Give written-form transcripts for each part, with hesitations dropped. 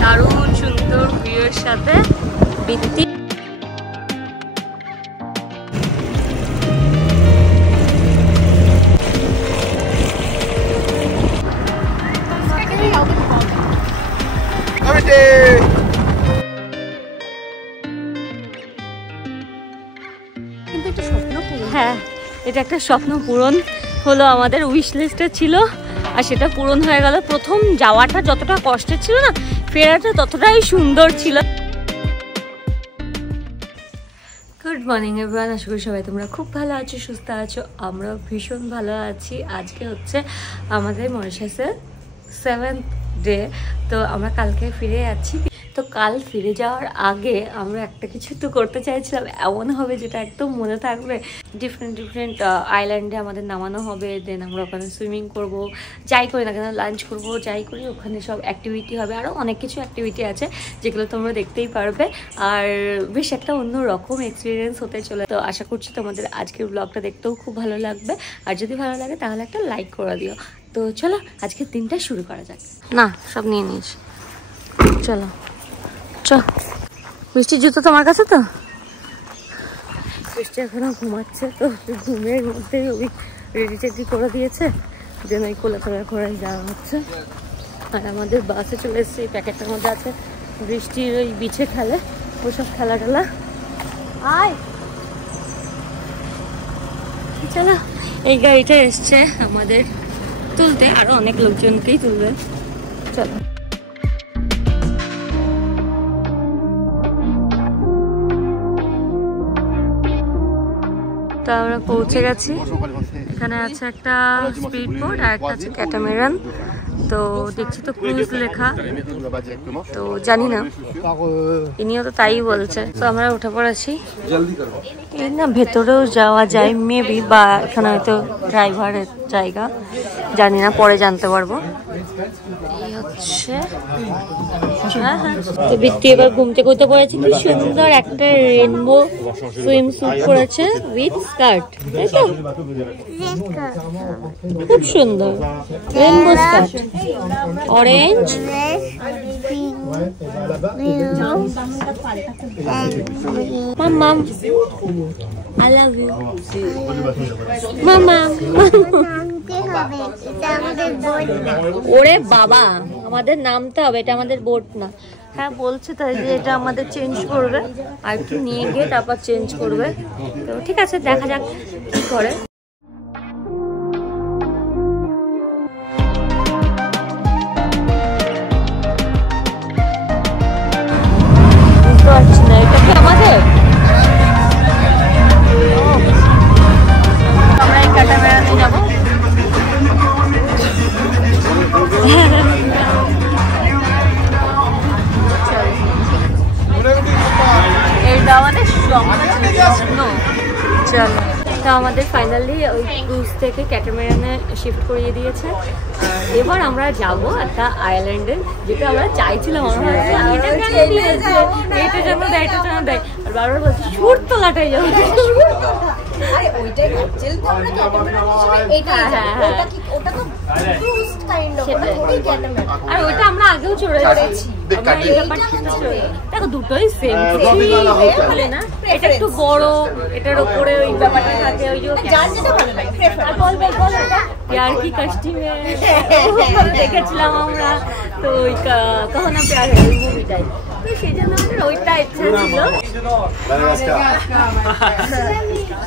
দারুণ সুন্দর ভিউয়ের সাথে বৃত্তি। হ্যাঁ, এটা একটা স্বপ্ন পূরণ হলো, আমাদের উইশ লিস্টে ছিল আর সেটা পূরণ হয়ে গেল। প্রথম যাওয়াটা যতটা কষ্টের ছিল না, ফেরাটা ততটাই সুন্দর ছিল। গুড মর্নিং এভরিওয়ান, আশা করি সবাই তোমরা খুব ভালো আছো, সুস্থ আছো। আমরাও ভীষণ ভালো আছি। আজকে হচ্ছে আমাদের মরিশাসের 7th ডে, তো আমরা কালকে ফিরে যাচ্ছি। তো কাল ফিরে যাওয়ার আগে আমরা একটা কিছু তো করতে চাইছিলাম, এমন হবে যেটা একদম মনে থাকবে। ডিফারেন্ট আইল্যান্ডে আমাদের নামানো হবে, দেন আমরা ওখানে সুইমিং করব, যাই করি না কেন, লাঞ্চ করব, যাই করি ওখানে সব অ্যাক্টিভিটি হবে। আরও অনেক কিছু অ্যাক্টিভিটি আছে যেগুলো তোমরা দেখতেই পারবে, আর বেশ একটা অন্য রকম এক্সপিরিয়েন্স হতে চলে। তো আশা করছি তোমাদের আজকের ব্লগটা দেখতেও খুব ভালো লাগবে, আর যদি ভালো লাগে তাহলে একটা লাইক করে দিও। তো চলো আজকের দিনটা শুরু করা যাক। না, সব নিয়ে নিয়েছি, চলো। বৃষ্টির জুতো তোমার কাছে? তো বৃষ্টি এখনো ঘুমাচ্ছে, তো ঘুমের মধ্যে ওই রেডি টেডি করে দিয়েছে, যেন ওই কোলাতলা করে যাওয়া হচ্ছে। আর আমাদের বাসে চলে এসছে, এই প্যাকেটটার মধ্যে আছে বৃষ্টির ওই বিছে খেলে ওসব খেলা টেলা। আয় চলো, এই গাড়িটা এসছে আমাদের তুলতে, আরো অনেক লোকজনকেই তুলবে। চলো, তো আমরা পৌঁছে গেছি। এখানে আছে একটা স্পিড বোট আর একটা আছে ক্যাটামেরান। তো দেখছি তো ক্রুজ লেখা, তো জানি না, ইনিও তো তাই বলছে। তো আমরা উঠে পড়েছি। এই না ভেতরেও যাওয়া যায় মেবি, বা এখানে হয়তো ড্রাইভারের জায়গা, জানি না, পরে জানতে পারবো। এই হচ্ছে, হ্যাঁ হ্যাঁ। তো বৃত্তি এবার ঘুম থেকে উঠে পড়েছে, কি সুন্দর একটা রেনবো সুইম স্যুট পরেছে উইথ স্কার্ট, তাই তো? খুব সুন্দর রেনবো স্কার্ট, অরেঞ্জ। মাম্মাম I love you. মাম্মা, ওরে বাবা, আমাদের নামতে হবে, এটা আমাদের বোট না। হ্যাঁ বলছে তাই যে এটা আমাদের চেঞ্জ করবে, আর একটু নিয়ে গিয়ে তারপর চেঞ্জ করবে। তো ঠিক আছে, দেখা যাক কি করে। বুঝতে পারছি না, এটা কি আমাদের? আমরা এই ক্যাটামেরানে যাবো। এটা আমাদের স্বপ্ন। চলো, তো আমাদের ফাইনালি ওই ক্রুজ থেকে ক্যাটামেরানে শিফট করিয়ে দিয়েছে। এবার আমরা যাব একটা আইল্যান্ডে, যেটা আমরা চাইছিলাম। এটা যেন দেয়, এটা যেন দেয়, আর বারবার বলছি সুর তোলাটাই যাবো। আর ওইটা আমরা আগেও চড়েছি, দেখো দুটোই সেম না, এটা একটু বড়, এটার উপরে ওই ব্যাপারটা থাকে, ওই যে প্যার কি কাস্টিমে দেখেছিলাম আমরা। তো ওই কখনো প্যার ওই মুভিটাই, তো সেই জন্য আমাদের ওইটা ইচ্ছা ছিল।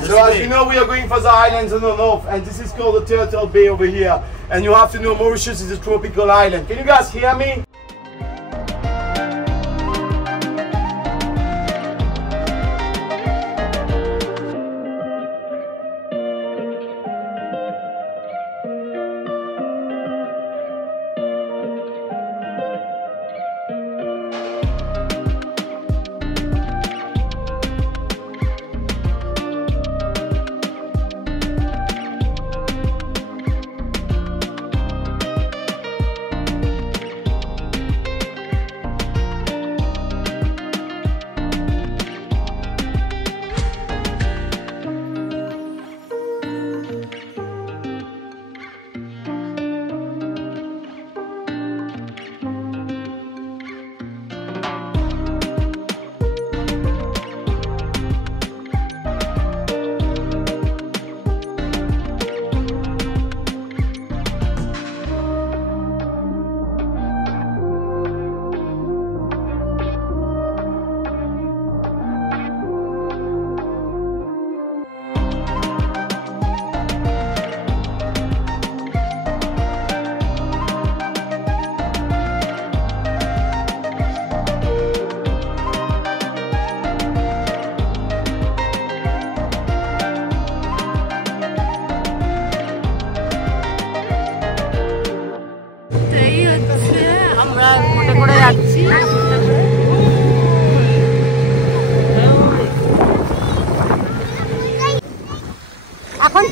So as you know, we are going for the islands in the north, and this is called the Turtle Bay over here. And you have to know Mauritius is a tropical island. Can you guys hear me?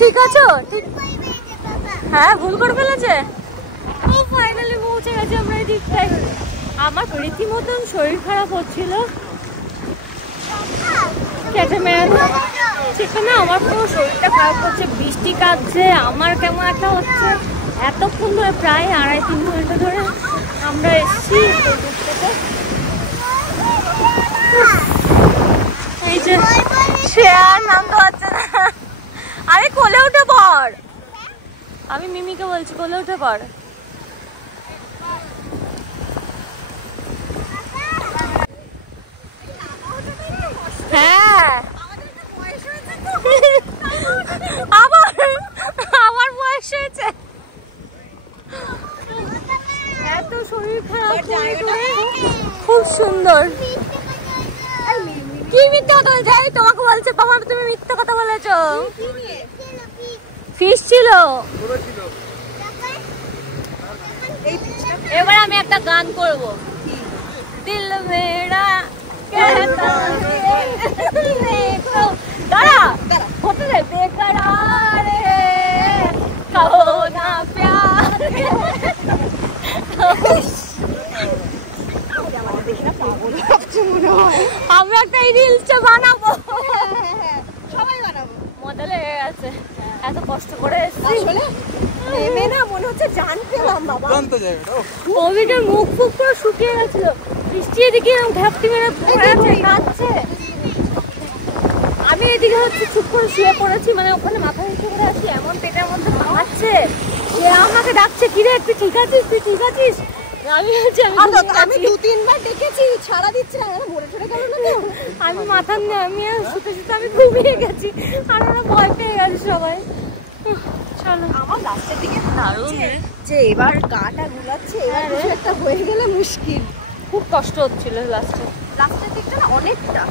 ঠিক আছো? হ্যাঁ, ভুল করে ফেলেছে। ও finally পৌঁছে গেছে আমরা এই দিকটায়। আমার রীতিমতন শরীর খারাপ হচ্ছিল, কেটে মেরে সেখানে আমার পুরো শরীরটা খারাপ হচ্ছে, বৃষ্টি কাটছে, আমার কেমন একটা হচ্ছে। এতক্ষণ ধরে প্রায় 2.5-3 ঘন্টা ধরে আমরা এসেছি এই যে সে আর নামতে পারছে না। আরে কোলে উঠে পড়, আমি মিমিকে বলছি কোলে উঠে পড়। হ্যাঁ আমার বয়স হয়েছে, এত শরীর খারাপ, খুব সুন্দর। কি মিথ্যা কথা বলছে? তোমাকে বলছে বাবা তুমি মিথ্যা কথা বলেছো। ফিশ ছিল। এবার আমি একটা গান করবো, দিল মেরা দাঁড়া হতে দে, বেকরার কহো না প্যার। আমরা একটা রিলস বানাবো, সবাই বানাবো, মজা লেগে গেছে। এত কষ্ট করে নেমে না মনে হচ্ছে জান পেলাম বাবা। কবিটার মুখ ফুক করে শুকিয়ে গেছিল, বৃষ্টি এদিকে ঘাপটি মেরে কাঁদছে। আমি এদিকে হচ্ছে চুপ করে শুয়ে পড়েছি, মানে ওখানে মাথা নিচে করে আছি, এমন পেটের মধ্যে কাঁদছে। সে আমাকে ডাকছে, কিরে তুই ঠিক আছিস, তুই ঠিক আছিস? আমি 2-3 বার ডেকেছি, ছাড়া দিচ্ছে না, মরে ঠরে গেল না। আমি মাথা নিয়ে আমি শুতে শুতে আমি ঘুমিয়ে গেছি, আর ওরা ভয় পেয়ে গেছে সবাই। চলো আমার লাস্টের দিকে দারুণ যে এবার গাটা গুলাচ্ছে, এবার কিছু একটা হয়ে গেলে মুশকিল। খুব কষ্ট হচ্ছিল লাস্টের দিকটা না অনেকটা।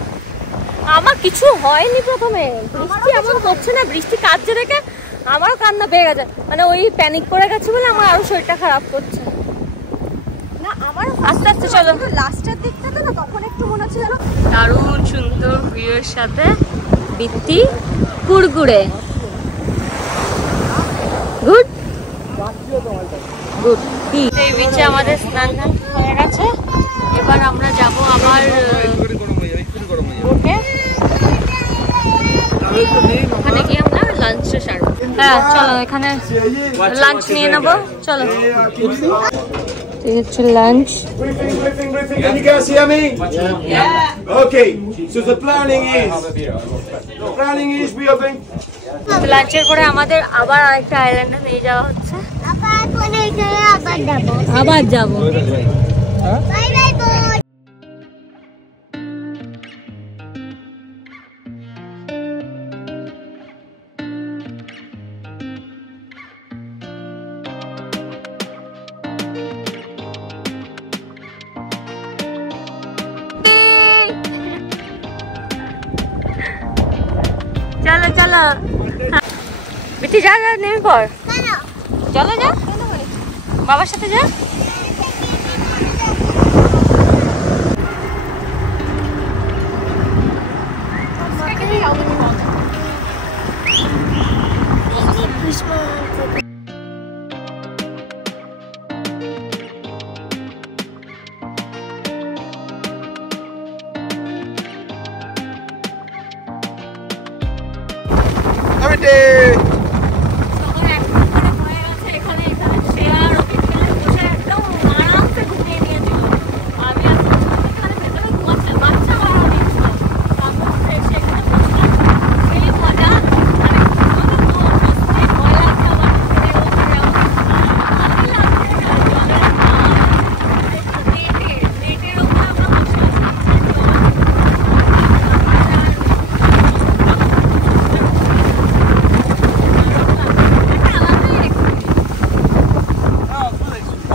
আমার কিছু হয়নি প্রথমে, বৃষ্টি এমন হচ্ছে না, বৃষ্টি কাটছে দেখে আমারও কান্না পেয়ে গেছে, মানে ওই প্যানিক করে গেছে বলে আমার আরো শরীরটা খারাপ করছে। না আমার আস্তে আস্তে চলো, লাস্টের দিকটা না তখন একটু মনে হচ্ছে যেন দারুণ সুন্দর ভিউয়ের সাথে বৃষ্টি কুড়কুড়ে। Good good. এই বিচে আমাদের স্নান হয়ে গেছে, এবার আমরা যাব আবার বোটে, ওখানে গিয়ে আমরা লাঞ্চটা সারবো। হ্যাঁ চলো এখানে লাঞ্চ নিয়ে নেবো, চলো। ঠিক আছে lunch. Can you guys hear me? Yeah. Okay. So the planning is we are going. লাঞ্চের পরে আমাদের আবার আরেকটা আইল্যান্ডে নিয়ে যাওয়া হচ্ছে, আবার যাবো। বাই বাই বোন। চলো চলো বিটি, যা যা নেমে পড়, চলো যা বাবার সাথে যা।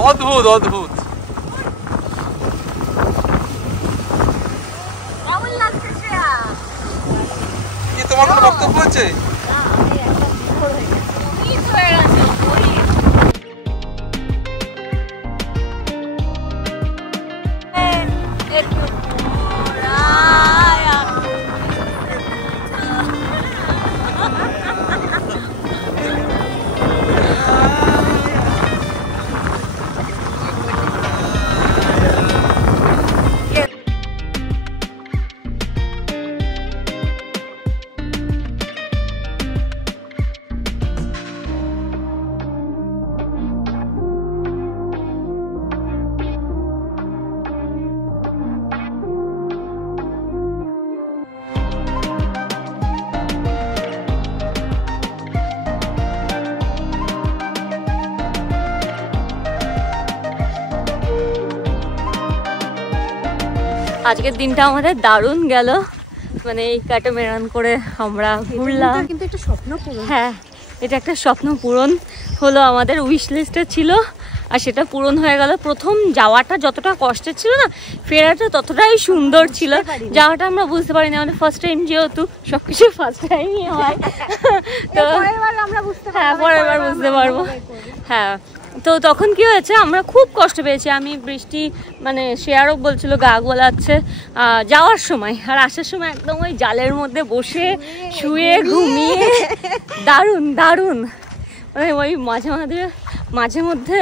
অদ্ভুত অদ্ভুত। কি তোমার কোনো বক্তব্য আছে? আজকের দিনটা আমাদের দারুণ গেল, মানে এই ক্যাটামেরান করে আমরা ঘুরলাম। কিন্তু একটা স্বপ্ন পূরণ। হ্যাঁ, এটা একটা স্বপ্ন পূরণ হলো, আমাদের উইশ লিস্টে ছিল আর সেটা পূরণ হয়ে গেল। প্রথম যাওয়াটা যতটা কষ্টের ছিল না, ফেরাটা ততটাই সুন্দর ছিল। যাওয়াটা আমরা বুঝতে পারিনি, আমাদের ফার্স্ট টাইম, যেহেতু সবকিছু ফার্স্ট টাইমই হয়, তো হ্যাঁ পরের বার বুঝতে পারবো। হ্যাঁ, তো তখন কি হয়েছে, আমরা খুব কষ্ট পেয়েছি। আমি বৃষ্টি মানে শেয়ারও বলছিল গা গোলাচ্ছে যাওয়ার সময়, আর আসার সময় একদম ওই জালের মধ্যে বসে শুয়ে ঘুমিয়ে দারুণ দারুণ, মানে ওই মাঝে মধ্যে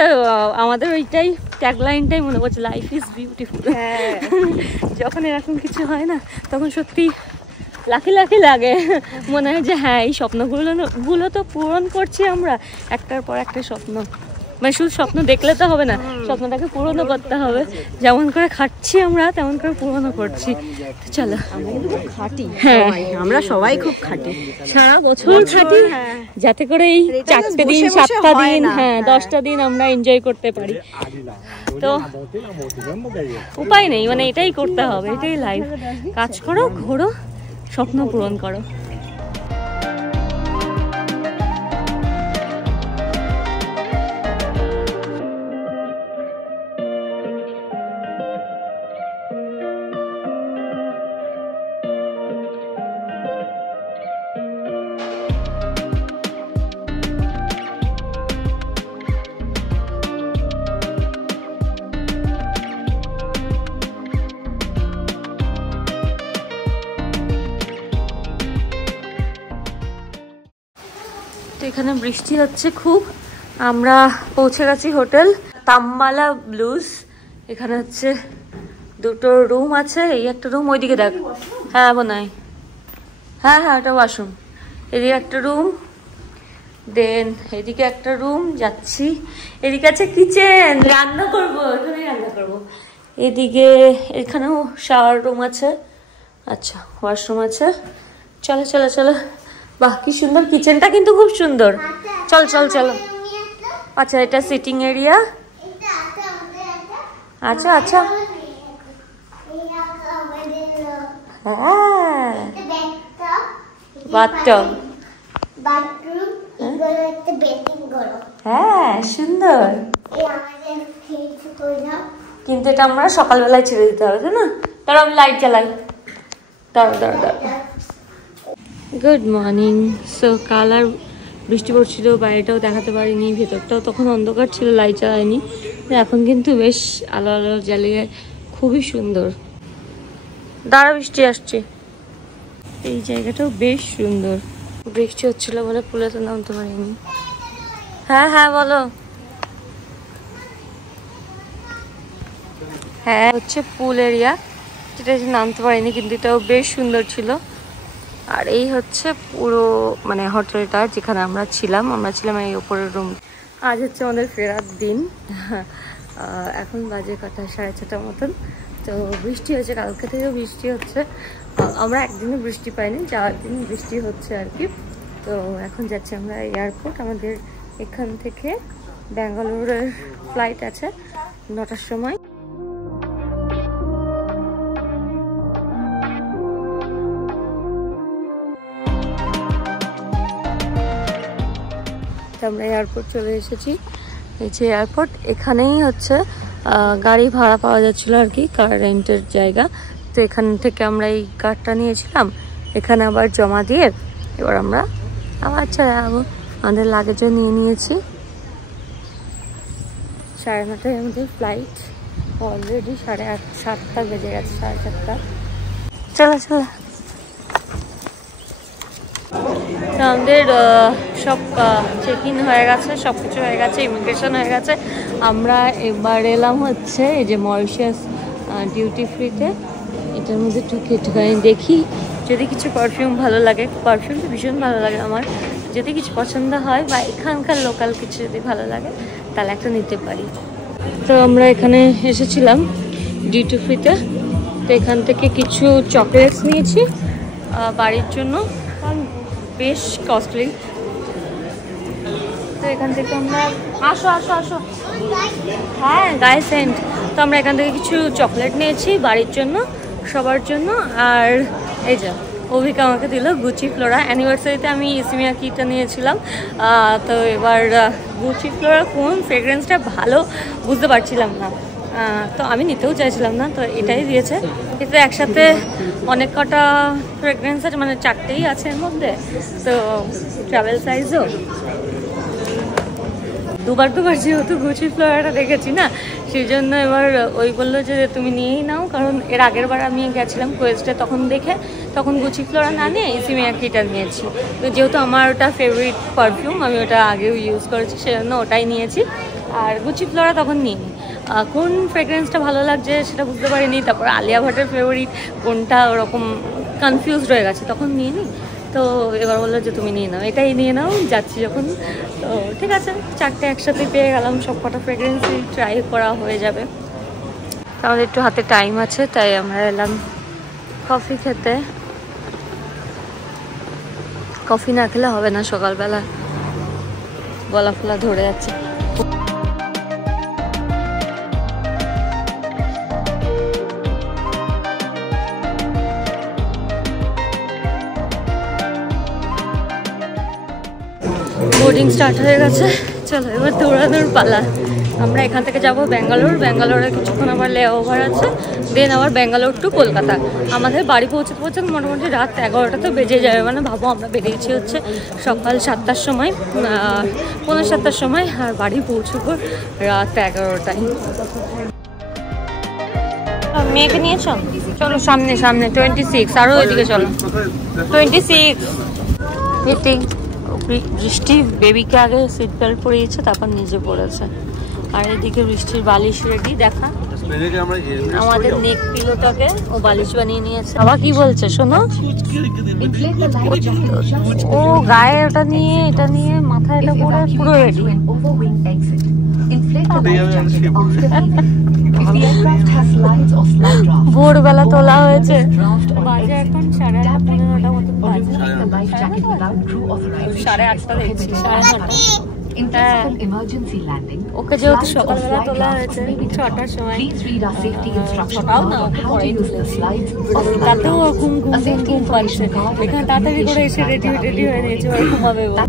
আমাদের ওইটাই ট্যাগলাইনটাই মনে পড়ছে, লাইফ ইজ বিউটিফুল। যখন এরকম কিছু হয় না, তখন সত্যি লাকি লাকি লাগে, মনে হয় যে হ্যাঁ এই স্বপ্নগুলো তো পূরণ করছি আমরা, একটার পর একটা স্বপ্ন। মানে শুধু স্বপ্ন দেখলে তো হবে না, স্বপ্নটাকে পূরণও করতে হবে। যেমন করে খাচ্ছি আমরা, তেমন করে পূরণও করছি। চলো, আমরা কিন্তু খুব খাটি। হ্যাঁ, আমরা সবাই খুব খাটি, সারা বছর খাটি, যাতে করে এই 4টে দিন 7টা দিন, হ্যাঁ 10টা দিন আমরা এনজয় করতে পারি। তো উপায় নেই, মানে এটাই করতে হবে, এটাই লাইফ। কাজ করো, ঘোরো, স্বপ্ন পূরণ করো। এখানে বৃষ্টি হচ্ছে খুব। আমরা পৌঁছে গেছি হোটেল তাম্বালা ব্লুজ। এখানে হচ্ছে 2টো রুম আছে, এই একটা রুম, ওইদিকে দেখ, হ্যাঁ বোনাই, হ্যাঁ ওটা ওয়াশরুম। এদিকে একটা রুম, দেন এদিকে একটা রুম, যাচ্ছি। এদিকে আছে কিচেন, রান্না করবো, এখানে রান্না করবো। এদিকে এখানেও শাওয়ার রুম আছে, আচ্ছা ওয়াশরুম আছে। চলো চলো চলো, বাহ কি সুন্দর, কিচেনটা কিন্তু খুব সুন্দর। চল চল চলো। আচ্ছা, এটা সিটিং এরিয়া। আচ্ছা আচ্ছা, হ্যাঁ বাথটব, হ্যাঁ সুন্দর। কিন্তু এটা আমরা সকালবেলায় ছেড়ে দিতে হবে, তাই না? তারপর আমি লাইট জ্বালাই। দাঁড়া। Good morning. সো কাল আর বৃষ্টি পড়ছিল, বাইরেটাও দেখাতে পারিনি, ভেতরটাও তখন অন্ধকার ছিল, লাইট জ্বালায়নি। এখন কিন্তু বেশ আলো আলো জ্বালিয়ে খুবই সুন্দর। দাঁড়া, বৃষ্টি আসছে। এই জায়গাটাও বেশ সুন্দর। বৃষ্টি হচ্ছিল বলে পুলে তো নামতে পারিনি। হ্যাঁ বলো। হ্যাঁ হচ্ছে পুল এরিয়া, যেটা নামতে পারিনি, কিন্তু এটাও বেশ সুন্দর ছিল। আর এই হচ্ছে পুরো মানে হোটেলটা যেখানে আমরা ছিলাম এই ওপরের রুম। আজ হচ্ছে আমাদের ফেরার দিন। এখন বাজে কটা, 6:30 মতন। তো বৃষ্টি হচ্ছে, কালকে থেকেও বৃষ্টি হচ্ছে। আমরা একদিনও বৃষ্টি পাইনি, যাওয়ার দিন বৃষ্টি হচ্ছে আর কি। তো এখন যাচ্ছি আমরা এয়ারপোর্ট। আমাদের এখান থেকে ব্যাঙ্গালোরের ফ্লাইট আছে 9টার সময়। আমরা এয়ারপোর্ট চলে এসেছি। এই যে এয়ারপোর্ট, এখানেই হচ্ছে গাড়ি ভাড়া পাওয়া যাচ্ছিল আর কি, কার রেন্টের জায়গা। তো এখান থেকে আমরা এই কারটা নিয়েছিলাম, এখানে আবার জমা দিয়ে এবার আমরা আবার চলে যাবো। আমাদের লাগেজও নিয়ে নিয়েছি। 9:30টায় আমাদের ফ্লাইট, অলরেডি 7:30 বেজে গেছে, 7:30। চলো। আমাদের সব চেক ইন হয়ে গেছে, সব কিছু হয়ে গেছে, ইমিগ্রেশন হয়ে গেছে। আমরা এবার এলাম হচ্ছে এই যে মরিশাস ডিউটি ফ্রিতে। এটার মধ্যে একটুখানি দেখি, যদি কিছু পারফিউম ভালো লাগে, পারফিউমটা ভীষণ ভালো লাগে আমার, যদি কিছু পছন্দ হয় বা এখানকার লোকাল কিছু যদি ভালো লাগে তাহলে একটা নিতে পারি। তো আমরা এখানে এসেছিলাম ডিউটি ফ্রিতে। তো এখান থেকে কিছু চকলেটস নিয়েছি বাড়ির জন্য, কারণ বেশ কস্টলি। তো এখান থেকে আমরা আসো হ্যাঁ গায়ে সেন্ট। তো আমরা এখান থেকে কিছু চকলেট নিয়েছি বাড়ির জন্য, সবার জন্য। আর এই যে অভিকা আমাকে দিল গুচি ফ্লোরা, অ্যানিভার্সারিতে আমি ইসমিয়াকিটা নিয়েছিলাম। তো এবার গুচি ফ্লোরা কোন ফ্রেগ্রেন্সটা ভালো বুঝতে পারছিলাম না, তো আমি নিতেও চাইছিলাম না, তো এটাই দিয়েছে। কিন্তু একসাথে অনেক কটা ফ্রেগ্রেন্স আছে, মানে 4টেই আছে এর মধ্যে, তো ট্রাভেল সাইজও দুবার যেহেতু গুচি ফ্লোরাটা দেখেছি না, সেই জন্য এবার ওই বললো যে তুমি নিয়েই নাও, কারণ এর আগের বার আমি গেছিলাম কোয়েস্টে, তখন গুচি ফ্লোরা না নিয়ে ইসমিয়াকিটা নিয়েছি। তো যেহেতু আমার ওটা ফেভারিট পারফিউম, আমি ওটা আগেও ইউজ করেছি, সেজন্য ওটাই নিয়েছি। আর গুচি ফ্লোরা তখন নিইনি, কোন ফ্রেগ্রেন্সটা ভালো লাগছে সেটা বুঝতে পারিনি। তারপর আলিয়া ভাটের ফেভারিট কোনটা, ওরকম কনফিউজড হয়ে গেছে, তখন নিয়ে নিই। তো এবার বললো যে তুমি নিয়ে নাও, এটাই নিয়ে নাও যাচ্ছি যখন। তো ঠিক আছে, 4টে একসাথে পেয়ে গেলাম, সব কটা ফ্রেগ্রেন্সই ট্রাই করা হয়ে যাবে। আমাদের একটু হাতে টাইম আছে, তাই আমরা এলাম কফি খেতে। কফি না খেলে হবে না, সকালবেলা গলা ফলা ধরে যাচ্ছে। বোর্ডিং স্টার্ট হয়ে গেছে, চলো এবার দৌড়াদৌড় পালা। আমরা এখান থেকে যাব ব্যাঙ্গালোরে কিছুক্ষণ আবার লে ওভার আছে, দেন আবার ব্যাঙ্গালোর টু কলকাতা। আমাদের বাড়ি পৌঁছতে মোটামুটি রাত 11টা তো বেজে যাবে। মানে ভাবো আমরা বেরিয়েছি হচ্ছে সকাল 7টার সময়, 7:15 সময়, আর বাড়ি পৌঁছবো রাত 11টায়। মেয়েকে নিয়েছ? চলো সামনে 26, আরও ওইদিকে চলো 26। বৃষ্টি বেবিকে আগে সিট বেল্ট পরিয়েছে, তারপর নিজে পড়েছে। আর এদিকে বৃষ্টির বালিশ রেডি, দেখা আমাদের নেক পিলোটাকে ও বালিশ বানিয়ে নিয়েছে। আবার কি বলছে শোনো, ও গায়ে ওটা নিয়ে এটা নিয়ে মাথায় এটা পরে পুরো রেডি। ভোরবেলা তোলা হয়েছে, বাজে এখন 8:30-9টা মতো বাজে, 8:30 দেখছি, 9:30। ওকে যেহেতু সকালবেলা তোলা হয়েছে 6টার সময়, সকাল না তাতেও ঘুম পাচ্ছে। এখানে তাড়াতাড়ি করে এসে রেডি হয়ে নিয়েছে, ওই ঘুমাবে বলে।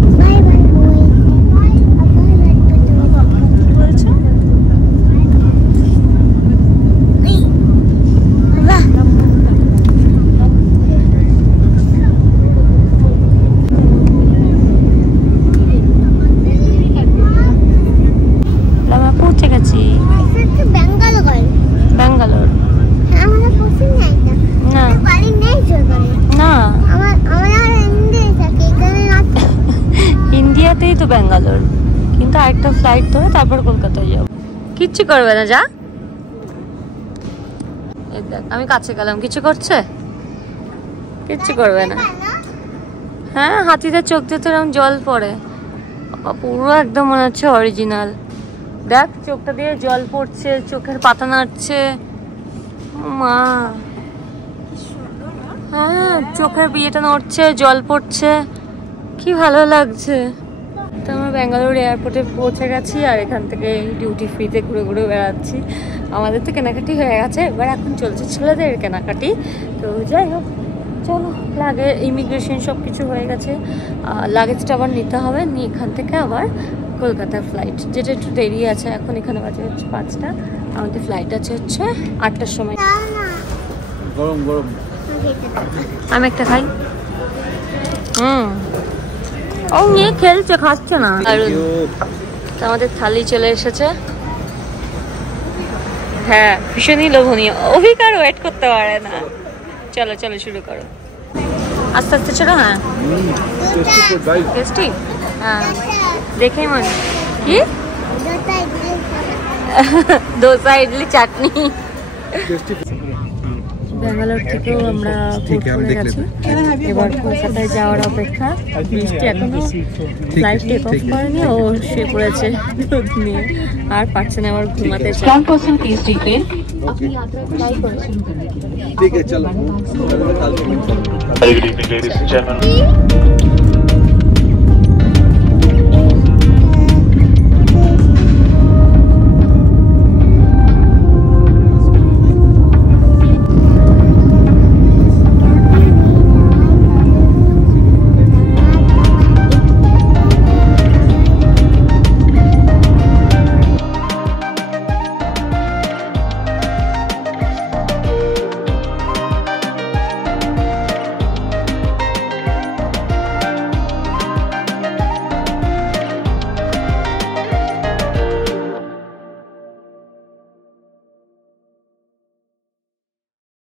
ব্যাঙ্গালোর, কিন্তু আরেকটা ফ্লাইট ধরে তারপর কলকাতায় যাবো। কিচ্ছু করবে না, যা। দেখ আমি কাছে গেলাম, কিছু করছে? কিচ্ছু করবে না। হ্যাঁ, হাতিদের চোখ দিয়ে তো এরকম জল পড়ে, পুরো একদম মনে হচ্ছে অরিজিনাল। দেখ চোখটা দিয়ে জল পড়ছে, চোখের পাতা নাড়ছে, মা। হ্যাঁ, চোখের বিয়েটা নড়ছে, জল পড়ছে, কি ভালো লাগছে। তো আমরা ব্যাঙ্গালোর এয়ারপোর্টে পৌঁছে গেছি, আর এখান থেকে ডিউটি ফ্রিতে ঘুরে বেড়াচ্ছি। আমাদের তো কেনাকাটি হয়ে গেছে, এবার এখন চলছে ছেলেদের কেনাকাটি। তো যাই হোক, চলো, লাগে ইমিগ্রেশন সব কিছু হয়ে গেছে, লাগেজটা আবার নিতে হবে, নিয়ে এখান থেকে আবার কলকাতার ফ্লাইট, যেটা একটু দেরি আছে। এখন এখানে বাজে হচ্ছে 5টা, আমাদের ফ্লাইট আছে হচ্ছে 8টার সময়। গরম গরম আমি একটা খাই। ও নিয়ে খেলছে, খাচ্ছে না। আর আমাদের থালি চলে এসেছে। হ্যাঁ, ভীষণই লোভনীয়, অভিকার ওয়েট করতে পারে না। চলো শুরু করো, আস্তে আস্তে চলো। হ্যাঁ, টেস্টি। হ্যাঁ, দেখেই মনে কি দোসা, ইডলি, চাটনি। ব্যাঙ্গালোর থেকেও আমরা গেছি, এবার কলকাতায় যাওয়ার অপেক্ষা। বৃষ্টি এখনো ফ্লাইট টেক অফ করেনি, ও শুয়ে পড়েছে দুধ নিয়ে, আর পারছে না আবার ঘুমাতে। ঠিক আছে, চলো।